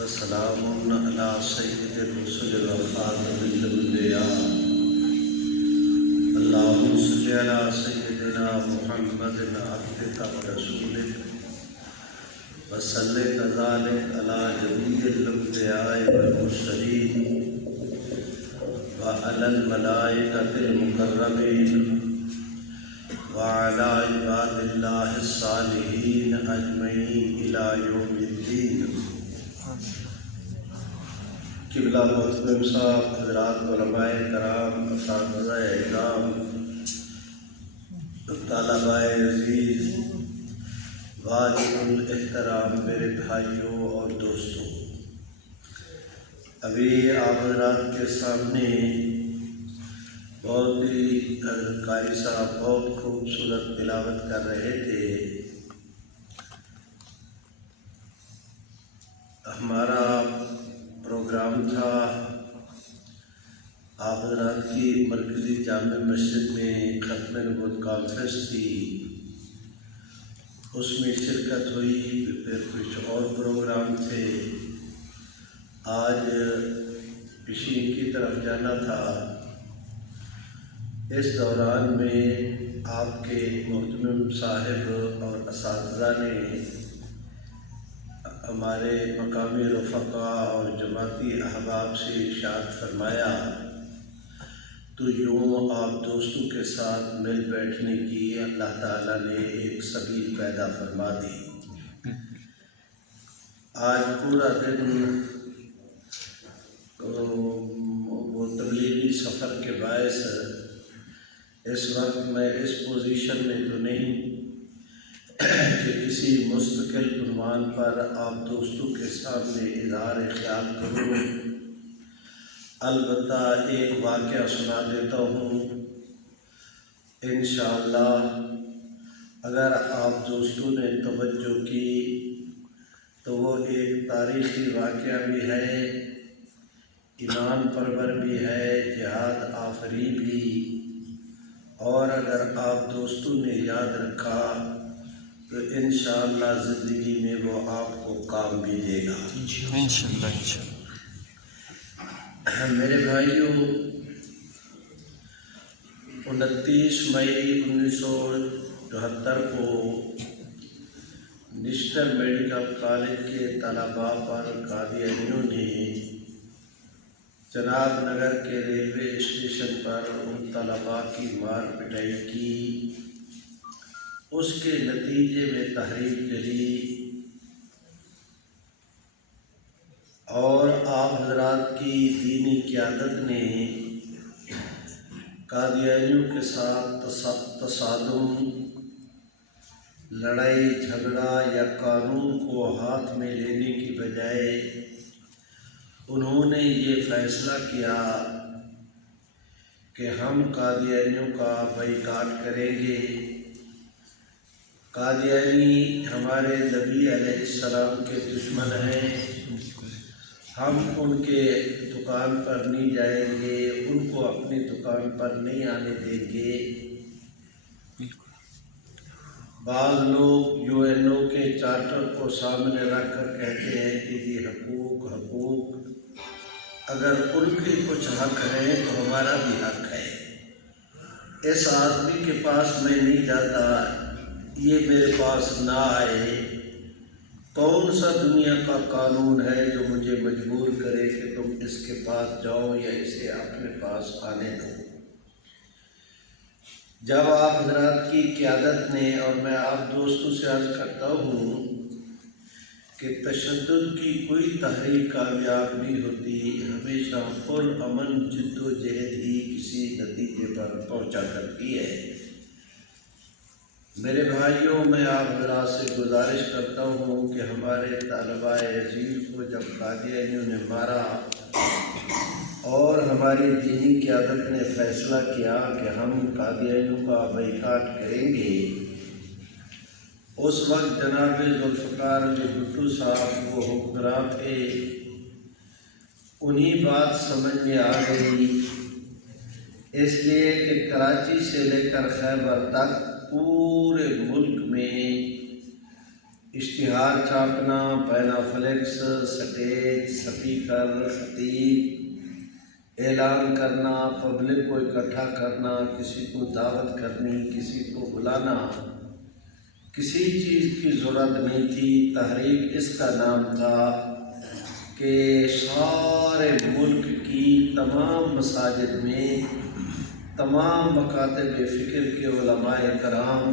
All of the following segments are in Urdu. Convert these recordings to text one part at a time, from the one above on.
وسلام علی سید الرسل وخاتم الانبیاء اللہم صل علی سیدنا محمد عبدک ورسولک وصلی کذالک علی جمیع الانبیاء والمرسلین وعلی الملائکۃ المقربین وعلی عباد اللہ الصالحین اجمعین الی یوم الدین۔ قبلہ محترم صاحب، حضرات علماء کرام، اساتذہ اکرام، طلباء عزیز، واجب الاحترام میرے بھائیوں اور دوستوں، ابھی آپ حضرات کے سامنے بہت ہی قاری صاحب بہت خوبصورت تلاوت کر رہے تھے۔ ہمارا پروگرام تھا آپ حضرات کی مرکزی جامع مسجد میں ختم نبوت کانفرنس تھی، اس میں شرکت ہوئی، پھر کچھ اور پروگرام تھے۔ آج پشین کی طرف جانا تھا۔ اس دوران میں آپ کے محترم صاحب اور اساتذہ نے ہمارے مقامی رفقا اور جماعتی احباب سے ارشاد فرمایا تو یوں آپ دوستوں کے ساتھ مل بیٹھنے کی اللہ تعالیٰ نے ایک سبیل پیدا فرما دی۔ آج پورا دن وہ تبلیغی سفر کے باعث اس وقت میں اس پوزیشن میں تو نہیں کہ کسی مستقل عنوان پر آپ دوستوں کے سامنے اظہار خیال کروں، البتہ ایک واقعہ سنا دیتا ہوں۔ انشاءاللہ اگر آپ دوستوں نے توجہ کی تو وہ ایک تاریخی واقعہ بھی ہے، ایمان پرور بھی ہے، جہاد آفری بھی، اور اگر آپ دوستوں نے یاد رکھا تو انشاءاللہ زندگی میں وہ آپ کو کام بھی دے گا انشاءاللہ۔ میرے بھائیوں، 29 مئی 1974 کو نیشنل میڈیکل کالج کے طلباء پر قادیانیوں نے جناب نگر کے ریلوے اسٹیشن پر ان طلباء کی مار پٹائی کی۔ اس کے نتیجے میں تحریک چلی اور آپ حضرات کی دینی قیادت نے قادیانیوں کے ساتھ تصادم، لڑائی جھگڑا یا قانون کو ہاتھ میں لینے کی بجائے انہوں نے یہ فیصلہ کیا کہ ہم قادیانیوں کا بائیکاٹ کریں گے۔ قادیانی ہمارے نبی علیہ السلام کے دشمن ہیں، ہم ان کے دکان پر نہیں جائیں گے، ان کو اپنی دکان پر نہیں آنے دیں گے۔ بعض لوگ UN کے چارٹر کو سامنے رکھ کر کہتے ہیں کہ یہ حقوق، اگر ان کے کچھ حق ہے تو ہمارا بھی حق ہے۔ اس آدمی کے پاس میں نہیں جاتا، یہ میرے پاس نہ آئے۔ کون سا دنیا کا قانون ہے جو مجھے مجبور کرے کہ تم اس کے پاس جاؤ یا اسے اپنے پاس آنے دو؟ جب آپ حضرات کی قیادت نے، اور میں آپ دوستوں سے عرض کرتا ہوں کہ تشدد کی کوئی تحریک کامیاب نہیں ہوتی، ہمیشہ پرامن جد و جہد ہی کسی نتیجے پر پہنچا کرتی ہے۔ میرے بھائیوں، میں آپ حضرات سے گزارش کرتا ہوں کہ ہمارے طلباء عزیز کو جب قادیانیوں نے مارا اور ہماری دینی قیادت نے فیصلہ کیا کہ ہم قادیانیوں کا بائیکاٹ کریں گے، اس وقت جناب ذوالفقار علی بھٹو صاحب وہ حکمراں تھے، انہیں بات سمجھ میں آ گئی، اس لیے کہ کراچی سے لے کر خیبر تک پورے ملک میں اشتہار چھاپنا، پینافلیکس، سٹیج، سپیکر، خطیب، اعلان کرنا، پبلک کو اکٹھا کرنا، کسی کو دعوت کرنی، کسی کو بلانا، کسی چیز کی ضرورت نہیں تھی۔ تحریک اس کا نام تھا کہ سارے ملک کی تمام مساجد میں تمام مکاتب فکر کے علماء کرام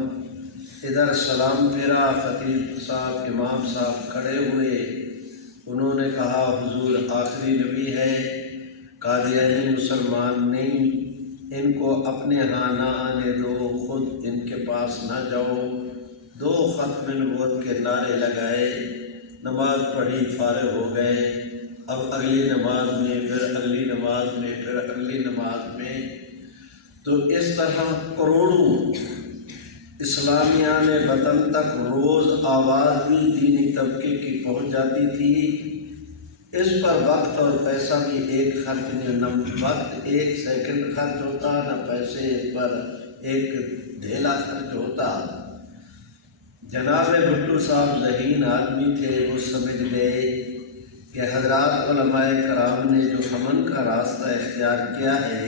ادھر سلام پھیرا، خطیب صاحب، امام صاحب کھڑے ہوئے، انہوں نے کہا حضور آخری نبی ہے، قادیانی مسلمان نہیں، ان کو اپنے ہاں نہ آنے دو، خود ان کے پاس نہ جاؤ۔ 2 ختم نبوت کے نعرے لگائے، نماز پڑھی، فارغ ہو گئے۔ اب اگلی نماز میں، پھر اگلی نماز میں، پھر اگلی نماز میں، تو اس طرح کروڑوں اسلامیان وطن تک روز آواز بھی دینی طبقے کی پہنچ جاتی تھی۔ اس پر وقت اور پیسہ بھی ایک خرچ نہیں، نہ وقت 1 سیکنڈ خرچ ہوتا، نہ پیسے پر ایک ڈھیلا خرچ ہوتا۔ جناب بھٹو صاحب ذہین آدمی تھے، وہ سمجھ گئے کہ حضرات علماء کرام نے جو امن کا راستہ اختیار کیا ہے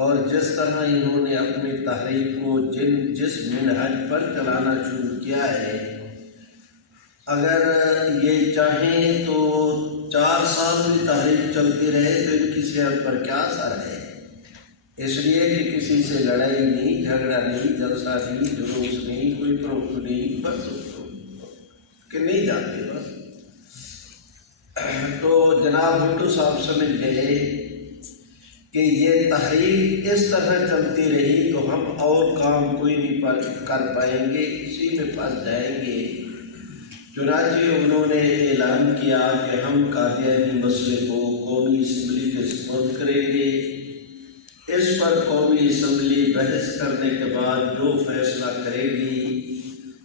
اور جس طرح انہوں نے اپنی تحریک کو جس منہج پر چلانا شروع کیا ہے، اگر یہ چاہیں تو 4 سال بھی تحریک چلتی رہے تو ان کی صحت پر کیا اثر ہے؟ اس لیے کہ کسی سے لڑائی نہیں، جھگڑا نہیں، جلسہ نہیں، جلوس نہیں، کوئی پروگرام نہیں، بس کہ نہیں جاتے بس۔ تو جناب بھٹو صاحب سمجھ گئے کہ یہ تحریک اس طرح چلتی رہی تو ہم اور کام کوئی نہیں کر پائیں گے، اسی میں پھنس جائیں گے۔ چنانچہ انہوں نے اعلان کیا کہ ہم قادیانی مسئلے کو قومی اسمبلی کے سپرد کریں گے۔ اس پر قومی اسمبلی بحث کرنے کے بعد جو فیصلہ کرے گی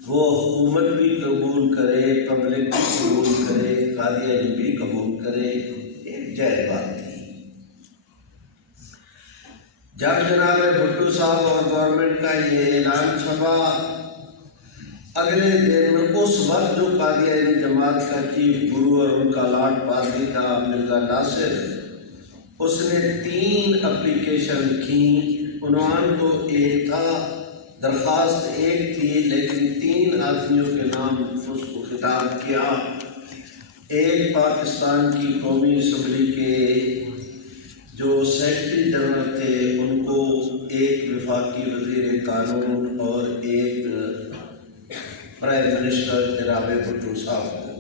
وہ حکومت بھی قبول کرے، پبلک بھی قبول کرے، قادیانی بھی قبول کرے، ایک جائز بات تھی۔ جب جناب بھٹو صاحب اور گورنمنٹ کا یہ اعلان چھپا، اگلے دن اس وقت جو قادیانی جماعت کا چیف گرو اور ان کا لاٹ پادری تھا مرزا ناصر، اس نے 3 اپلیکیشن لکھی۔ عنوان تو ایک تھا، درخواست ایک تھی، لیکن 3 آدمیوں کے نام اس کو خطاب کیا۔ ایک پاکستان کی قومی اسمبلی کے جو سیکرٹری جنرل تھے ان کو، ایک وفاقی وزیر قانون اور ایک پرائم منسٹر جناب بھٹو صاحب کو۔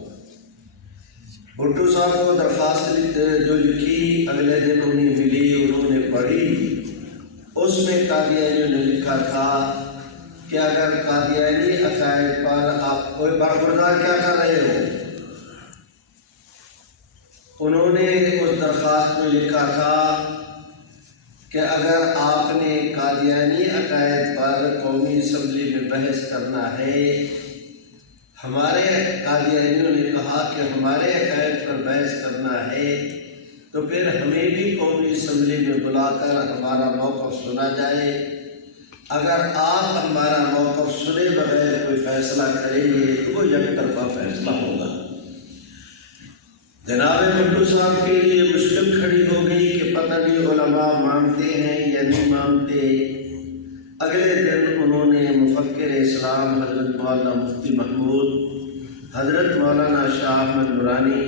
بھٹو صاحب کو درخواست جو لکھی اگلے دن انہیں ملی، انہوں نے پڑھی۔ اس میں قادیانیوں نے لکھا تھا کہ اگر قادیانی عقائد پر آپ کوئی برخوردار کیا کر رہے ہو، انہوں نے اس درخواست میں لکھا تھا کہ اگر آپ نے قادیانی عقائد پر قومی اسمبلی میں بحث کرنا ہے، ہمارے قادیانیوں نے کہا کہ ہمارے عقائد پر بحث کرنا ہے تو پھر ہمیں بھی قومی اسمبلی میں بلا کر ہمارا موقف سنا جائے۔ اگر آپ ہمارا موقف سنے بغیر کوئی فیصلہ کریں گے تو وہ یک طرفہ فیصلہ ہوگا۔ جناب بھٹو صاحب کے لیے مشکل کھڑی ہو گئی کہ پتہ نہیں علماء مانتے ہیں یا نہیں مانتے۔ اگلے دن انہوں نے مفکر اسلام حضرت مولانا مفتی محمود، حضرت مولانا شاہ احمد نورانی،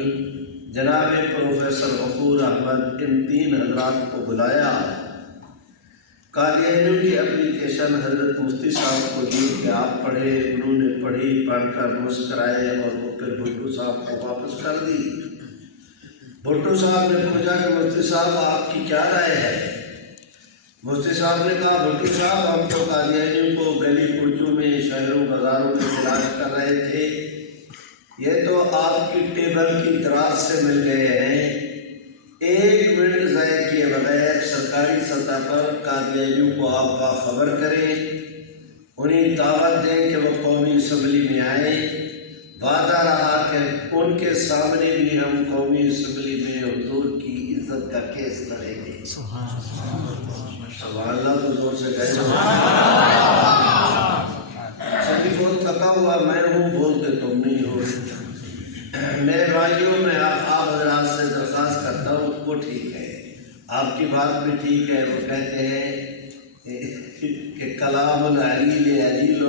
جناب پروفیسر غفور احمد، ان 3 حضرات کو بلایا۔ قادیانیوں کی اپلیکیشن حضرت مفتی صاحب کو دی کہ آپ پڑھے، انہوں نے پڑھی، پڑھ کر مسکرائے اور وہ پھر بھٹو صاحب کو واپس کر دی۔ بھٹو صاحب نے پوچھا کہ مفتی صاحب آپ کی کیا رائے ہے؟ مفتی صاحب نے کہا بھٹو صاحب ہم تو قادیانیوں کو گلی کوچوں میں، شہروں بازاروں میں تلاش کر رہے تھے، یہ تو آپ کی ٹیبل کی دراز سے مل گئے ہیں۔ 1 منٹ ضائع کیے بغیر سرکاری سطح پر قادیانیوں کو آپ باخبر کریں، انہیں دعوت دیں کہ وہ قومی اسمبلی میں آئیں۔ وعدہ رہا کہ ان کے سامنے بھی ہم قومی اسمبلی میں حضور کی عزت کا کیس لڑیں گے۔ سبحان اللہ، تو زور سے کہے سبھی بہت تھکا ہوا میں ہوں، بولتے تم میرے بھائیوں، میں آپ حضرات سے درخواست کرتا ہوں، وہ ٹھیک ہے، آپ کی بات بھی ٹھیک ہے، وہ کہتے ہیں کہ کلام العلیل علیل،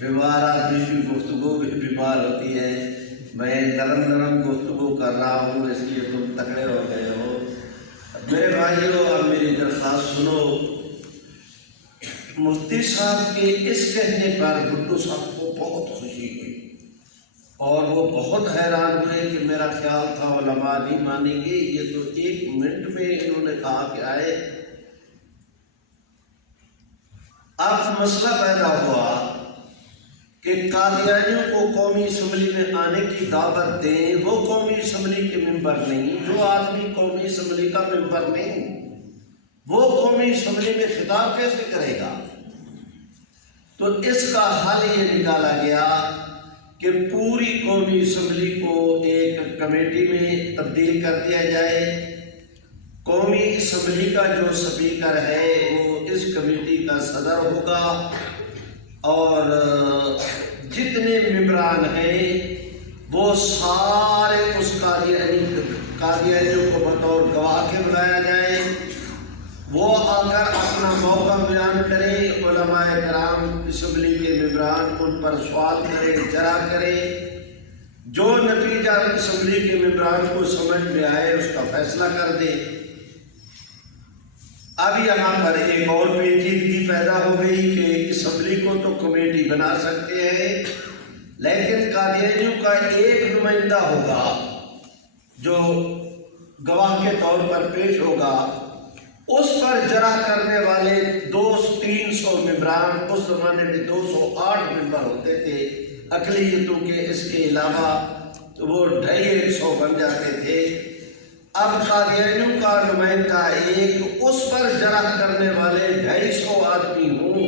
بیمار آدمی کی گفتگو بھی بیمار ہوتی ہے۔ میں نرم گفتگو کر رہا ہوں، اس لیے تم تکڑے ہو گئے ہو۔ میرے بھائیوں، اب میری درخواست سنو۔ مفتی صاحب کے اس کہنے پر بھٹو صاحب کو بہت خوشی ہوئی اور وہ بہت حیران ہوئے کہ میرا خیال تھا علماء نہیں مانیں گے، یہ تو 1 منٹ میں انہوں نے کہا کہ آئے۔ اب مسئلہ پیدا ہوا کہ قادیانیوں کو قومی اسمبلی میں آنے کی دعوت دیں، وہ قومی اسمبلی کے ممبر نہیں، جو آدمی قومی اسمبلی کا ممبر نہیں وہ قومی اسمبلی میں خطاب کیسے کرے گا؟ تو اس کا حل یہ نکالا گیا کہ پوری قومی اسمبلی کو ایک کمیٹی میں تبدیل کر دیا جائے۔ قومی اسمبلی کا جو سپیکر ہے وہ اس کمیٹی کا صدر ہوگا اور جتنے ممبران ہیں وہ سارے اس قادیانیوں کو بطور گواہ کے بلایا جائے، وہ آ کر اپنا موقع بیان کریں، علماء کرام اسمبلی کے ممبران ان پر سوال کریں، جرح کریں، جو نتیجہ اسمبلی کے ممبران کو سمجھ میں آئے اس کا فیصلہ کر دیں۔ اب یہاں پر ایک اور پیچیدگی پیدا ہو گئی کہ اسمبلی کو تو کمیٹی بنا سکتے ہیں، لیکن قادیانیوں کا ایک نمائندہ ہوگا جو گواہ کے طور پر پیش ہوگا، اس پر جرح کرنے والے 200-300 ممبران، اس زمانے میں 208 ممبر ہوتے تھے اقلیتوں کے، اس کے علاوہ وہ 250 بن جاتے تھے۔ اب قادیانیوں کا نمائندہ ایک، اس پر جرح کرنے والے 250 آدمی ہوں،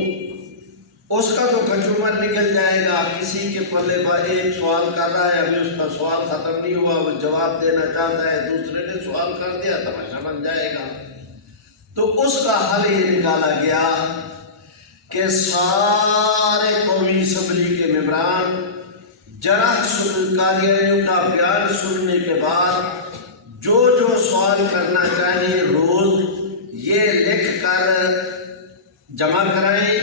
اس کا تو کچومر نکل جائے گا۔ کسی کے پلے پر ایک سوال کر رہا ہے، ابھی اس کا سوال ختم نہیں ہوا، وہ جواب دینا چاہتا ہے، دوسرے نے سوال کر دیا، تماشا بن جائے گا۔ تو اس کا حل یہ نکالا گیا کہ سارے قومی اسمبلی کے ممبران جرح قادیانیوں کا بیان سننے کے بعد جو سوال کرنا چاہیں روز یہ لکھ کر جمع کرائیں،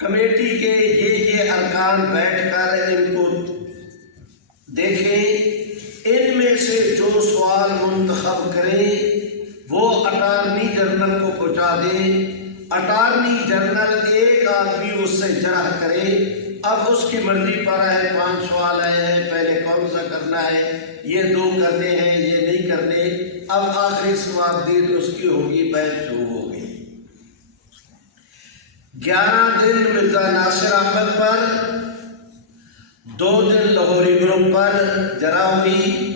کمیٹی کے یہ ارکان بیٹھ کر ان کو دیکھیں، ان میں سے جو سوال منتخب کریں وہ اٹارنی جنرل کو پہنچا دیں، اٹارنی جنرل ایک آدمی اس سے جرح کرے۔ اب اس کی مرضی پر ہے، 5 سوال آئے ہیں، پہلے کون سا کرنا ہے، یہ 2 کرنے ہیں، یہ نہیں کرنے۔ اب آخری سوادید اس کی ہوگی، بحث شروع ہوگی۔ 11 دن مرزا ناصر احمد پر، 2 دن لاہوری گروپ پر جرح ہوئی۔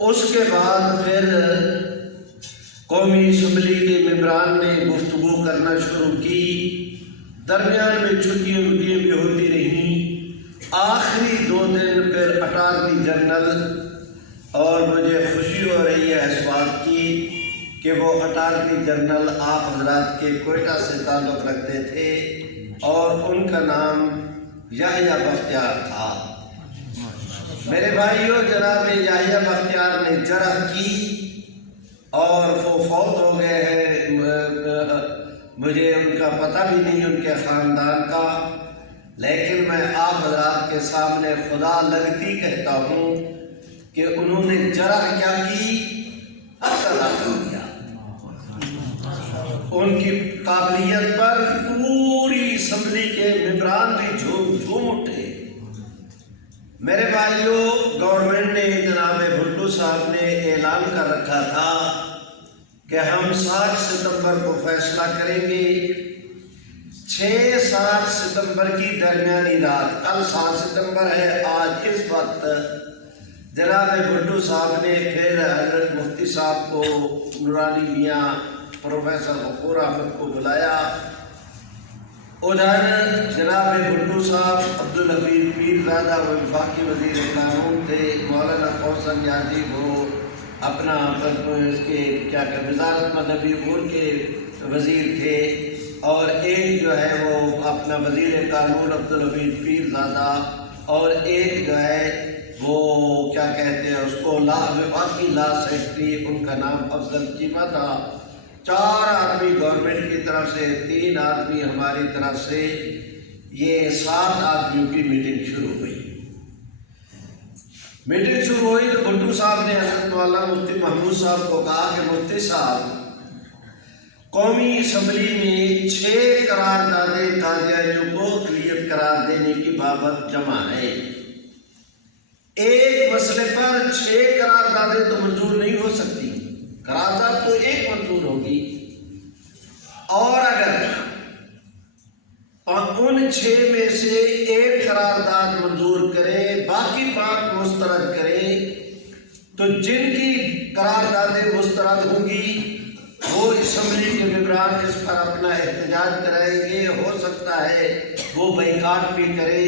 اس کے بعد پھر قومی اسمبلی کے ممبران نے گفتگو کرنا شروع کی، درمیان میں چھٹیاں بھی ہوتی رہیں۔ آخری 2 دن پھر اٹارنی جنرل، اور مجھے خوشی ہو رہی ہے اس بات کی کہ وہ اٹارنی جنرل آپ حضرات کے کوئٹہ سے تعلق رکھتے تھے اور ان کا نام یحییٰ بختیار تھا۔ میرے بھائیوں، جناب یحییٰ بختیار نے جرح کی اور وہ فوت ہو گئے ہیں، مجھے ان کا پتہ بھی نہیں ان کے خاندان کا، لیکن میں آپ حضرات کے سامنے خدا لگتی کہتا ہوں کہ انہوں نے جرح کیا کی، حق ادا کیا۔ ان کی قابلیت پر پوری اسمبلی کے ممبران بھی جھوم اٹھے۔ میرے بھائیوں، گورنمنٹ نے، جناب بھٹو صاحب نے اعلان کر رکھا تھا کہ ہم 7 ستمبر کو فیصلہ کریں گے۔ 6-7 ستمبر کی درمیانی رات، کل 7 ستمبر ہے، آج اس وقت جناب بھٹو صاحب نے پھر حضرت مفتی صاحب کو، نورانی میاں پروفیسر غفور احمد کو بلایا۔ ادھر جناب بھٹو صاحب عبدالحفیظ پیرزادہ وہ وفاقی وزیر قانون تھے، مولانا کوثر نیازی وہ اپنا اس کے کیا کہ وزارت مذہبی امور کے وزیر تھے، اور ایک جو ہے وہ اپنا وزیر قانون عبدالحفیظ پیرزادہ، اور ایک جو ہے وہ کیا کہتے ہیں اس کو وفاقی لا سیکرٹری، ان کا نام افضل چیمہ تھا۔ 4 آدمی گورنمنٹ کی طرف سے، 3 آدمی ہماری طرف سے، یہ 7 آدمیوں کی میٹنگ شروع ہوئی۔ میٹنگ شروع ہوئی تو بھٹو صاحب نے حضرت مولانا مفتی محمود صاحب کو کہا کہ مفتی صاحب، قومی اسمبلی میں 6 قراردادیں قادیانیوں کو کلیئر قرار دینے کی بابت جمع ہے۔ ایک مسئلے پر 6 قراردادیں تو منظور نہیں ہو سکتی، قرارداد تو ایک منظور ہوگی، اور اگر ان 6 میں سے ایک قرارداد منظور کریں، باقی 5 مسترد کریں، تو جن کی قراردادیں مسترد ہوں گی وہ اسمبلی کے ممبران اس پر اپنا احتجاج کرائیں گے، ہو سکتا ہے وہ بائیکاٹ بھی کرے،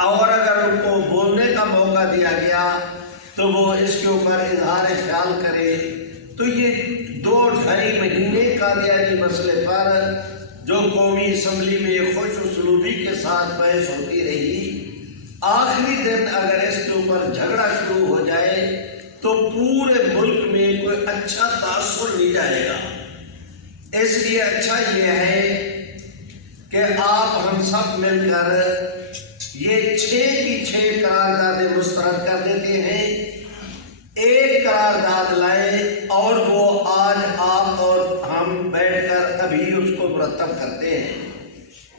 اور اگر ان کو بولنے کا موقع دیا گیا تو وہ اس کے اوپر اظہار خیال کرے۔ تو یہ 2-2.5 مہینے قادیانی مسئلے پر جو قومی اسمبلی میں خوش اسلوبی کے ساتھ بحث ہوتی رہی، آخری دن اگر اس کے اوپر جھگڑا شروع ہو جائے تو پورے ملک میں کوئی اچھا تاثر نہیں جائے گا۔ اس لیے اچھا یہ ہے کہ آپ ہم سب مل کر یہ 6 کی 6 قراردادیں مسترد کر دیتے ہیں، ایک قرارداد لائیں اور وہ آج آپ اور ہم بیٹھ کر ابھی اس کو مرتب کرتے ہیں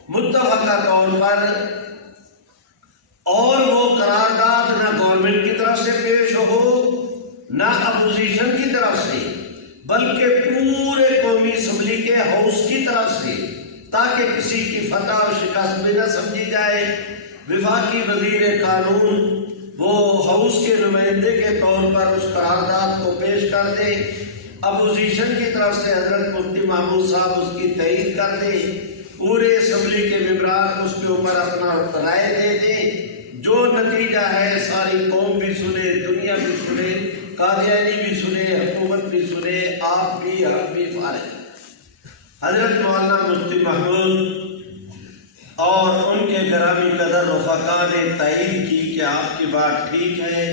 متفقہ طور پر، اور وہ قرارداد نہ گورنمنٹ کی طرف سے پیش ہو نہ اپوزیشن کی طرف سے، بلکہ پورے قومی اسمبلی کے ہاؤس کی طرف سے، تاکہ کسی کی فتح اور شکست بھی نہ سمجھی جائے۔ وفاقی وزیر قانون وہ ہاؤس کے نمائندے کے طور پر اس قرارداد کو پیش کر دے، اپوزیشن کی طرف سے حضرت مفتی محمود صاحب اس کی تائید کر دے، پورے اسمبلی کے ممبران اس کے اوپر اپنا رائے دے دیں، جو نتیجہ ہے ساری قوم بھی سنے، دنیا بھی سنے، قادیانی بھی سنے، حکومت بھی سنے، آپ بھی ہم بھی فارغ۔ حضرت مولانا مفتی محمود اور ان کے گرامی قدر رفقا نے تائید کی کہ آپ کی بات ٹھیک ہے،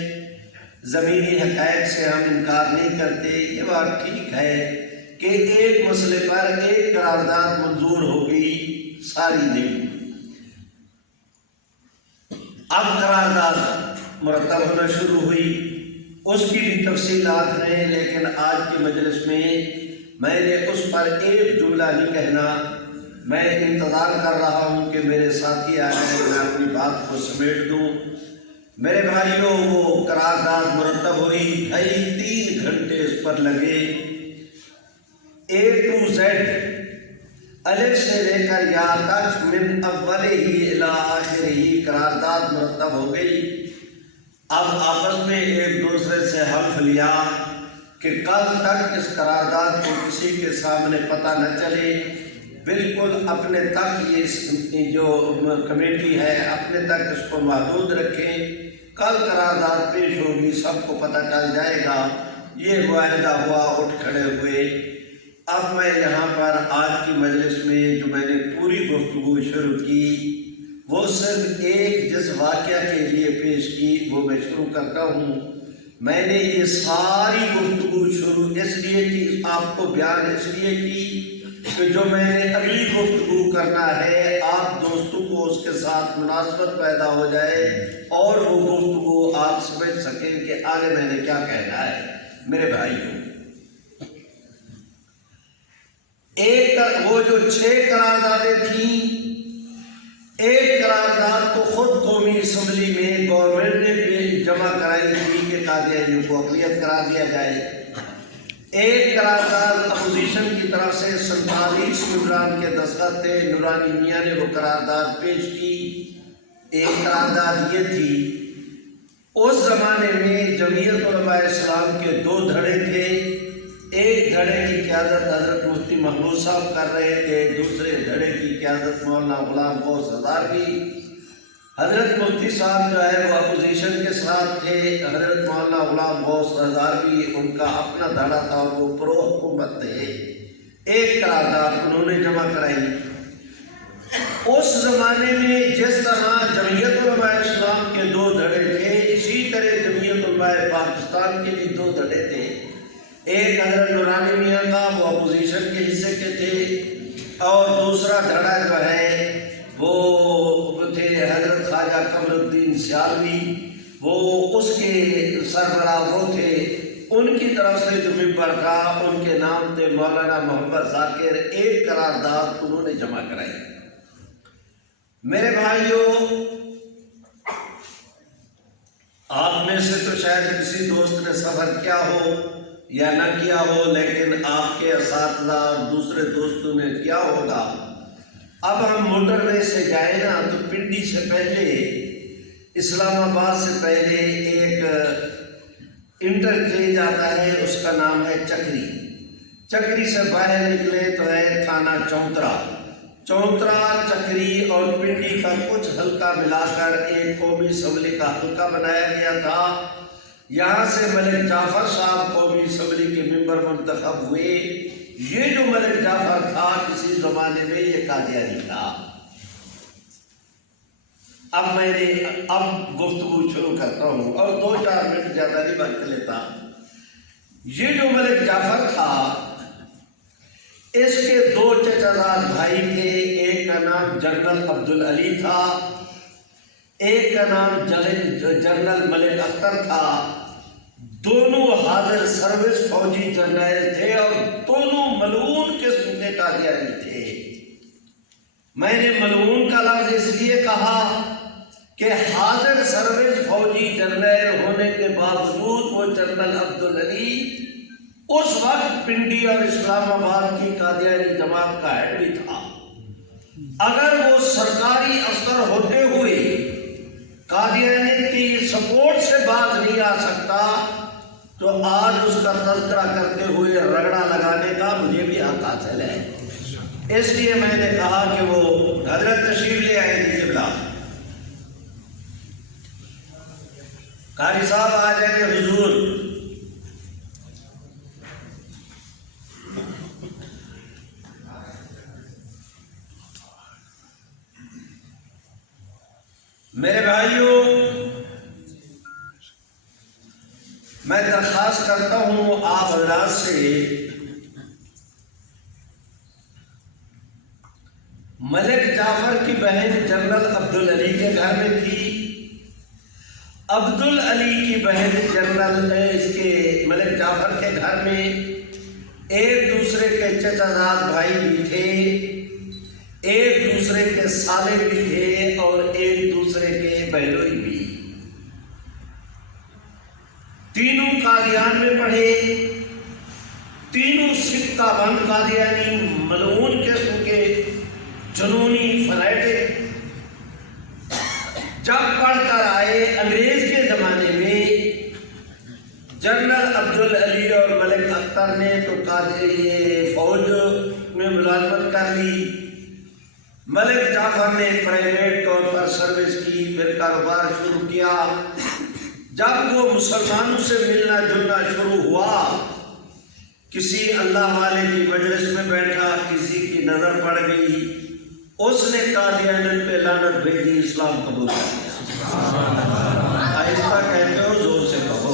زمینی حقائق سے ہم انکار نہیں کرتے، یہ بات ٹھیک ہے کہ ایک مسئلے پر ایک قرارداد منظور ہوگی، ساری نہیں۔ اب قرارداد مرتب ہونا شروع ہوئی، اس کی بھی تفصیلات ہیں، لیکن آج کی مجلس میں نے اس پر ایک جملہ نہیں کہنا، میں انتظار کر رہا ہوں کہ میرے ساتھی آ جائیں، میں اپنی بات کو سمیٹ دوں۔ میرے بھائیوں، وہ قرارداد مرتب ہوئی، 2.5-3 گھنٹے اس پر لگے، A to Z، الف سے لے کر یا تک، من اول ہی الی آخر ہی قرارداد مرتب ہو گئی۔ اب آپس میں ایک دوسرے سے حلف لیا کہ کل تک اس قرارداد کو کسی کے سامنے پتہ نہ چلے، بالکل اپنے تک یہ جو کمیٹی ہے اپنے تک اس کو محدود رکھیں، کل قرارداد پیش ہوگی، سب کو پتہ چل جائے گا۔ یہ معاہدہ ہوا، اٹھ کھڑے ہوئے۔ اب میں یہاں پر آج کی مجلس میں جو میں نے پوری گفتگو شروع کی وہ صرف ایک جس واقعہ کے لیے پیش کی وہ میں شروع کرتا ہوں۔ میں نے یہ ساری گفتگو شروع اس لیے کی، آپ کو بیان اس لیے کی کہ جو میں نے اگلی گفتگو کرنا ہے آپ دوستوں کو اس کے ساتھ مناسبت پیدا ہو جائے اور وہ گفتگو آپ سمجھ سکیں کہ آگے میں نے کیا کہنا ہے۔ میرے بھائیوں، وہ جو 6 قراردادیں تھیں، ایک قرارداد تو خود قومی اسمبلی میں گورنمنٹ نے جمع کرائی تھی کہ قادیانیوں کو اقلیت قرار دیا جائے، ایک قرارداد اپوزیشن کی طرف سے 47 ممبران کے دستخط تھے، نورانی میاں نے وہ قرارداد پیش کی۔ ایک قرارداد یہ تھی، اس زمانے میں جمعیت علماء اسلام کے 2 دھڑے تھے، ایک دھڑے کی قیادت حضرت مفتی محمود صاحب کر رہے تھے، دوسرے دھڑے کی قیادت مولانا غلام غوث ہزاروی۔ حضرت مفتی صاحب جو ہے وہ اپوزیشن کے ساتھ تھے، حضرت مولانا غلام غوث ہزاروی ان کا اپنا دھڑا تھا، وہ پرو حکومت تھے۔ ایک قرارداد انہوں نے جمع کرائی۔ اس زمانے میں جس طرح جمعیت علماء اسلام کے 2 دھڑے تھے، اسی اسی طرح جمعیت علماء پاکستان کے بھی 2 دھڑے تھے، ایک حضرت نورانی میاں کا، وہ اپوزیشن کے حصے کے تھے، اور دوسرا دھڑا جو ہے وہ تھے حضرت خواجہ قمر الدین سیالوی، وہ اس کے سربراہ وہ تھے، ان کی طرف سے جو ممبر تھا ان کے نام تھے مولانا محمد ذاکر، ایک قرارداد انہوں نے جمع کرائی۔ میرے بھائیوں، آپ میں سے تو شاید کسی دوست نے سفر کیا ہو یا نہ کیا ہو، لیکن آپ کے اساتذہ اور دوسرے دوستوں نے کیا ہوگا۔ اب ہم موٹر وے سے جائیں نا تو پنڈی سے پہلے، اسلام آباد سے پہلے ایک انٹرچینج آتا ہے، اس کا نام ہے چکری۔ چکری سے باہر نکلے تو ہے تھانہ چونترا۔ چونترا، چکری اور پنڈی کا کچھ حلقہ ملا کر ایک قومی اسمبلی کا حلقہ بنایا گیا تھا۔ یہاں سے ملک جعفر صاحب قومی اسمبلی کے ممبر منتخب ہوئے۔ یہ جو ملک جعفر تھا کسی زمانے میں یہ قادیانی تھا۔ اب میں نے گفتگو شروع کرتا ہوں اور 2-4 منٹ زیادہ نہیں وقت لیتا۔ یہ جو ملک جعفر تھا اس کے 2 چچا بھائی تھے، ایک کا نام جنرل عبدالعلی تھا، ایک کا نام جنرل ملک اختر تھا۔ دونوں حاضر سروس فوجی جرنیل تھے اور دونوں ملعون قسم کے قادیانی تھے۔ میں نے ملعون کا لفظ اس لیے کہا کہ حاضر سروس فوجی جرنیل ہونے کے باوجود وہ جنرل عبدالعلی اس وقت پنڈی اور اسلام آباد کی قادیانی جماعت کا ہیڈ بھی تھا۔ اگر وہ سرکاری افسر ہوتے ہوئے قادیانی کی سپورٹ سے باز نہیں آ سکتا تو آج اس کا تذکرہ کرتے ہوئے رگڑا لگانے کا مجھے بھی حق حاصل ہے۔ اس لیے میں نے کہا کہ وہ حضرت تشریف لے آئے جی قبلہ، قاری صاحب آ جائیں حضور۔ میرے بھائیوں، میں درخواست کرتا ہوں آپ حضرات سے، ملک جعفر کی بہن جنرل عبدالعلی کے گھر میں تھی، عبدالعلی کی بہن جنرل اس کے ملک جعفر کے گھر میں، ایک دوسرے کے چچا زاد بھائی بھی تھے، ایک دوسرے کے سالے بھی تھے اور ایک دوسرے کے بہنوئی بھی۔ تینوں قادیان میں پڑھے، تینوں سکہ بند قادیانی، ملعون قسم کے جنونی فنیٹک۔ جب پڑھ کر آئے انگریز کے زمانے میں جنرل عبدالعلی اور ملک اختر نے تو یہ فوج میں ملازمت کر لی، ملک جعفر نے پرائیویٹ طور پر سروس کی، پھر کاروبار شروع کیا۔ جب وہ مسلمانوں سے ملنا جلنا شروع ہوا، کسی اللہ والے کی مجلس میں بیٹھا، کسی کی نظر پڑ گئی، اس نے قادیانیت پہ لعنت بھیجی، اسلام قبول کر لیا۔ آہستہ کہتے ہو، زور سے کہو،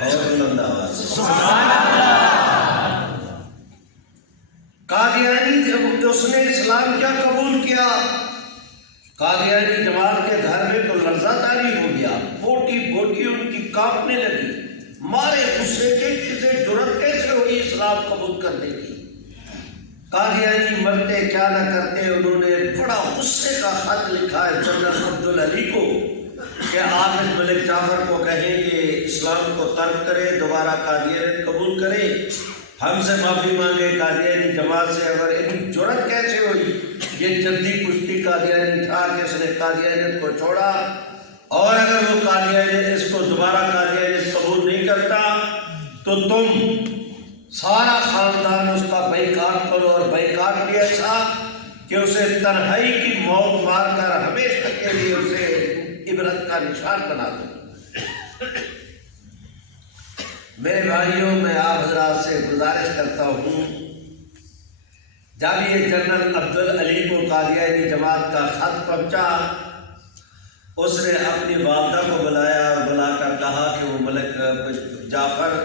اور بلند آواز سے۔ قادیانی جب اس نے اسلام کیا قبول کیا، قادیانی جماعت کے گھر میں تو لرزہ طاری ہو گیا، بوٹی بوٹی ان کی کانپنے لگی، مارے غصے کے کسے جرأت کیسے ہوئی اسلام قبول کرنے کی۔ قادیانی مرتے کیا نہ کرتے، انہوں نے بڑا غصے کا خط لکھا ہے جنرل عبدالعلی کو کہ آپ اس ملک جعفر کو کہیں کہ اسلام کو ترک کرے، دوبارہ قادیانیت قبول کرے، ہم سے معافی مانگے قادیانی جماعت سے۔ اگر اتنی جرأت کیسے ہوئی، یہ جدی پشتی قادیانی تھا کہ اس نے قادیانیت کو چھوڑا، اور اگر وہ قادیانیت اس کو دوبارہ قادیانیت قبول نہیں کرتا تو تم سارا خاندان اس کا بائیکاٹ کرو، اور بائیکاٹ بھی ایسا کہ اسے تنہائی کی موت مار کر ہمیشہ کے لیے اسے عبرت کا نشان بنا دو۔ میرے بھائیوں، میں آپ حضرات سے گزارش کرتا ہوں، جب یہ جنرل عبدالعلی کو قادیانی جماعت کا خط پہنچا اس نے اپنی والدہ کو بلایا اور بلا کر کہا کہ وہ ملک جعفر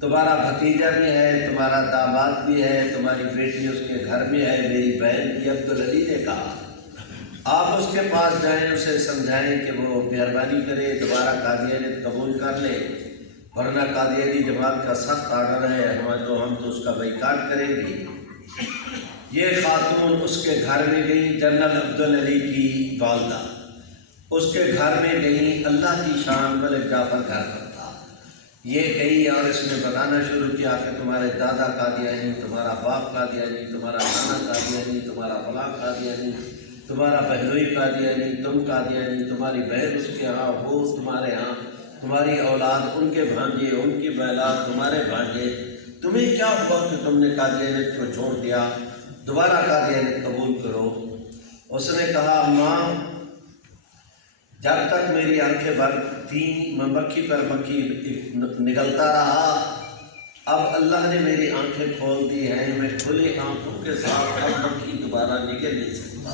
تمہارا بھتیجا بھی ہے، تمہارا داماد بھی ہے، تمہاری بیٹی اس کے گھر میں ہے، میری بہن کی عبدالعلی نے کہا آپ اس کے پاس جائیں، اسے سمجھائیں کہ وہ مہربانی کرے دوبارہ قادیانیت قبول کر لے، ورنہ قادیانی جماعت کا سخت آرڈر ہے، ہم تو اس کا بائیکاٹ کریں گے۔ یہ خاتون اس کے گھر میں گئی، جنرل عبدالعلی کی والدہ اس کے گھر میں گئی، اللہ کی شان ملک جعفر گھر پر تھا، یہ گئی اور اس نے بتانا شروع کیا کہ تمہارے دادا قادیانی، تمہارا باپ قادیانی، تمہارا نانا قادیانی، تمہارا فلاں قادیانی، تمہارا بہنوئی قادیانی، تم قادیانی، تمہاری بہن اس کے ہاں، وہ تمہارے ہاں، تمہاری اولاد ان کے بھانجے، ان کی اولاد تمہارے بھانجے، تمہیں کیا ہوا کہ تم نے قادیانیت کو چھوڑ دیا، دوبارہ قادیانیت قبول کرو۔ اس نے کہا ماں جب تک میری آنکھیں بند تھیں میں مکھی پر مکھی نگلتا رہا، اب اللہ نے میری آنکھیں کھول دی ہیں، میں کھلی آنکھوں کے ساتھ اب مکھی دوبارہ نگل نہیں سکتا۔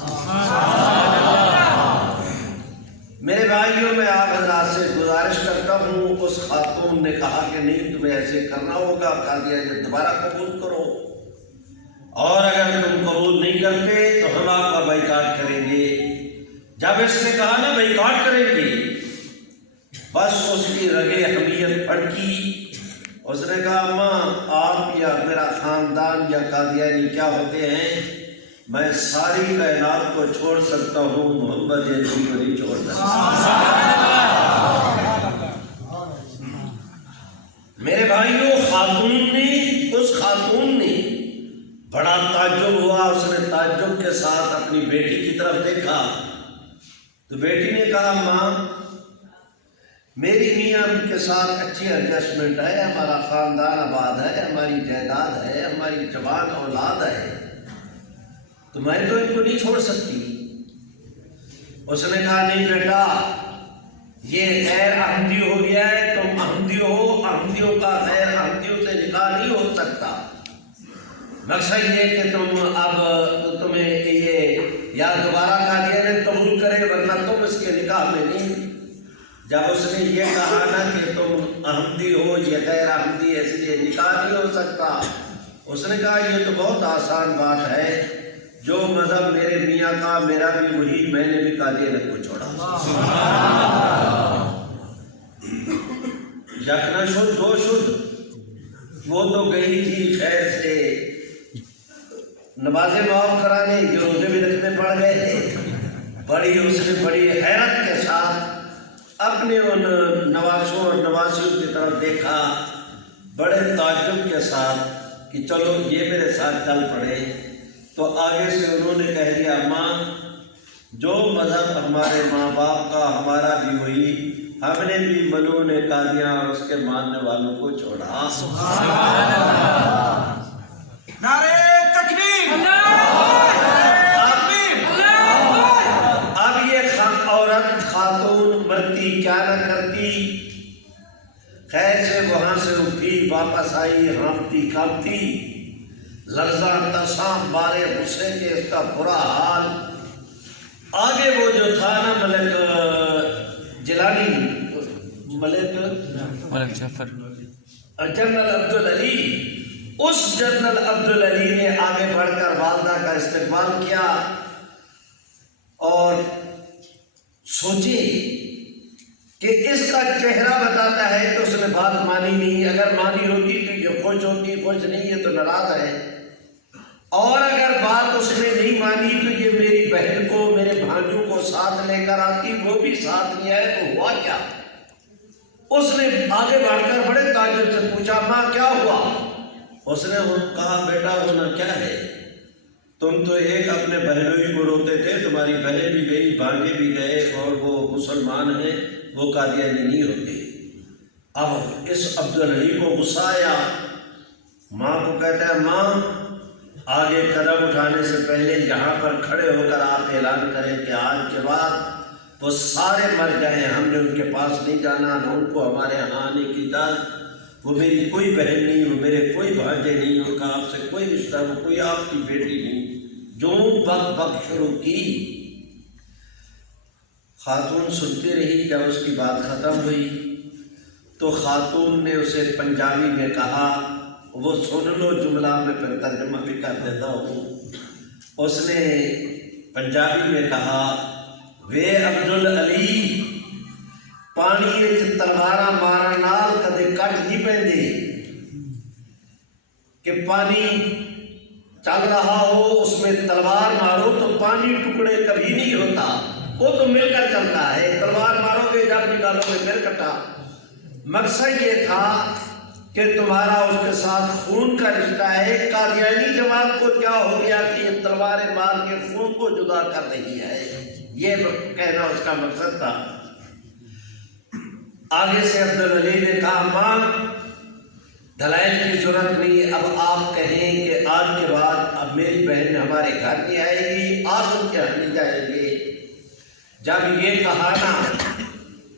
میرے بھائیوں میں آپ حضرات سے گزارش کرتا ہوں، اس خاتون نے کہا کہ نہیں تمہیں ایسے کرنا ہوگا، قادیانیت دوبارہ قبول کرو، اور اگر تم قبول نہیں کرتے تو ہم آپ کا بائیکاٹ کریں گے۔ جب اس نے کہا نا بائیکاٹ کریں گے، بس اس کی رگیں حمیت پھڑکی، اس نے کہا ماں آپ یا میرا خاندان یا قادیانی کیا ہوتے ہیں، میں ساری کائنات کو چھوڑ سکتا ہوں، محمد یسوع کو نہیں چھوڑ سکتا۔ میرے بھائیوں اس خاتون نے بڑا تعجب ہوا، اس نے تعجب کے ساتھ اپنی بیٹی کی طرف دیکھا تو بیٹی نے کہا ماں میری میاں کے ساتھ اچھی ایڈجسٹمنٹ ہے، ہمارا خاندان آباد ہے، ہماری جائیداد ہے، ہماری جوان اولاد ہے، تو میں تو ان کو نہیں چھوڑ سکتی۔ اس نے کہا نہیں بیٹا یہ غیر احمدی ہو گیا ہے، تم احمدی ہو، احمدیوں کا غیر احمدیوں سے نکاح نہیں ہو سکتا، مقصد یہ کہ تمہیں یہ یا دوبارہ قادیانیت قبول کرے ورنہ تم اس کے نکاح میں نہیں۔ جب اس نے یہ کہا نا کہ تم احمدی ہو یہ غیر احمدی ہے اس لیے نکاح نہیں ہو سکتا، اس نے کہا یہ تو بہت آسان بات ہے، جو مذہب میرے میاں کا میرا بھی وہی، میں نے بھی قادیانیت کو چھوڑا۔ یکنا شد دو شد، وہ تو گئی تھی خیر سے نمازیں معاف کرانے، یہ روزے بھی رکھنے پڑ گئے تھے، اس نے بڑی حیرت کے ساتھ اپنے ان نواسوں اور نواسیوں کی طرف دیکھا، بڑے تعجب کے ساتھ کہ چلو یہ میرے ساتھ چل پڑے، تو آگے سے انہوں نے کہہ دیا ماں جو مذہب ہمارے ماں باپ کا ہمارا بھی وہی، ہم نے بھی ملون قادیاں اور اس کے ماننے والوں کو چھوڑا۔ نعرہ تکبیر! اب یہ عورت خاتون مرتی کیا نہ کرتی، خیر سے وہاں سے اٹھی واپس آئی، ہانپتی کانپتی، لرزاں ترساں بارے غصے کے، اس کا برا حال۔ آگے وہ جو تھا نا ملک جیلانی، ملک جعفر، جنرل عبدالعلی، اس جنرل عبدالعلی نے آگے بڑھ کر والدہ کا استقبال کیا اور سوچے کہ اس کا چہرہ بتاتا ہے کہ اس نے بات مانی نہیں، اگر مانی ہوتی تو یہ خوش ہوتی، خوش نہیں یہ تو ناراض ہے، اور اگر بات اس نے نہیں مانی تو یہ میری بہن کو میرے بھانجوں کو ساتھ لے کر آتی، وہ بھی ساتھ نہیں آئے تو ہوا کیا؟ اس نے آگے بڑھ کر بڑے تعجب سے پوچھا ماں کیا ہوا؟ اس نے کہا بیٹا ہونا کیا ہے، تم تو ایک اپنے بہنوئی کو روتے تھے، تمہاری بہن بھی گئی، بھانجے بھی گئے اور وہ مسلمان ہیں، وہ قادیانی نہیں ہوتے۔ اب اس عبدالعلی کو غصہ آیا، ماں کو کہتا ہے ماں آگے قدم اٹھانے سے پہلے یہاں پر کھڑے ہو کر آپ اعلان کریں کہ آج کے بعد وہ سارے مر گئے، ہم نے ان کے پاس نہیں جانا، نہ ان کو ہمارے یہاں آنے کی اجازت، وہ میری کوئی بہن نہیں، وہ میرے کوئی بھانجے نہیں، ان کا آپ سے کوئی رشتہ، وہ کوئی آپ کی بیٹی نہیں، جو بک بک شروع کی۔ خاتون سنتی رہی، جب اس کی بات ختم ہوئی تو خاتون نے اسے پنجابی میں کہا، وہ سن لو جملہ، میں پھر ترجمہ بھی کر دیتا ہوں۔ اس نے پنجابی میں کہا، وے عبدالعلی پانی وچ تلوارا مارن نال کدے کٹ نہیں پیندے، کہ پانی چل رہا ہو اس میں تلوار مارو تو پانی ٹکڑے کبھی نہیں ہوتا، وہ تو مل کر چلتا ہے، تلوار مارو گے جب نکالو گے پھر کٹا۔ مقصد یہ تھا کہ تمہارا اس کے ساتھ خون کا رشتہ ہے، قادیانی جماعت کو کیا ہو گیا کہ یہ تلواریں مار کے خون کو جدا کر رہی ہے، یہ کہنا اس کا مقصد تھا۔ آگے سے عبدالعلی نے کہا، ماں دلائل کی ضرورت نہیں، اب آپ کہیں کہ آج کے بعد اب میری بہن ہمارے گھر نہیں آئے گی، آپ ان کے گھر نہیں جائیں گے۔ جب یہ کہا نا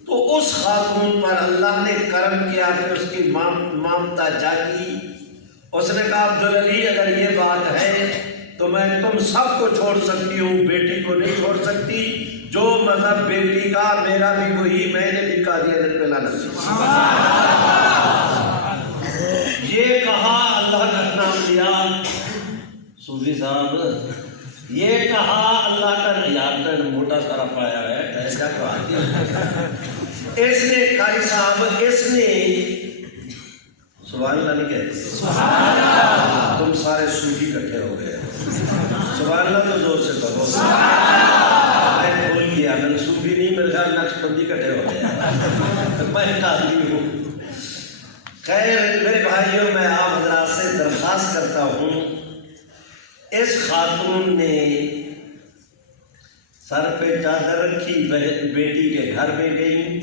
تو اس خاتون پر اللہ نے کرم کیا کہ اس کی مامتا جاگی۔ اس نے کہا، عبدالعلی اگر یہ بات ہے تو میں تم سب کو چھوڑ سکتی ہوں، بیٹی کو نہیں چھوڑ سکتی، جو مذہب بیٹی کا میرا بھی وہی، میں نے بھی قادیانیت پہ لانا یہ کہا، اللہ کا نام لیا صوفی صاحب، یہ کہا اللہ کا یاد موٹا سارا پایا ہے، اس نے قاری صاحب، اس نے سبحان اللہ نہیں کہتے، تم سارے صوفی اکٹھے ہو گئے، سبحان اللہ تو زور سے کہو، میں بھول گیا، میں صوفی نہیں، میرے خیال نقشبندی اکٹھے ہو گئے، میں قادری ہوں۔ خیر میرے بھائیوں، میں آپ حضرات سے درخواست کرتا ہوں، اس خاتون نے سر پہ چادر رکھی، بیٹی کے گھر میں گئی،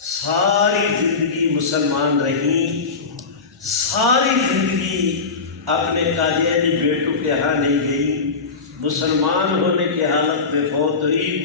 ساری زندگی مسلمان رہی، ساری زندگی اپنے قادیانی بیٹوں کے ہاں نہیں گئی، مسلمان ہونے کی حالت میں فوت ہوئی،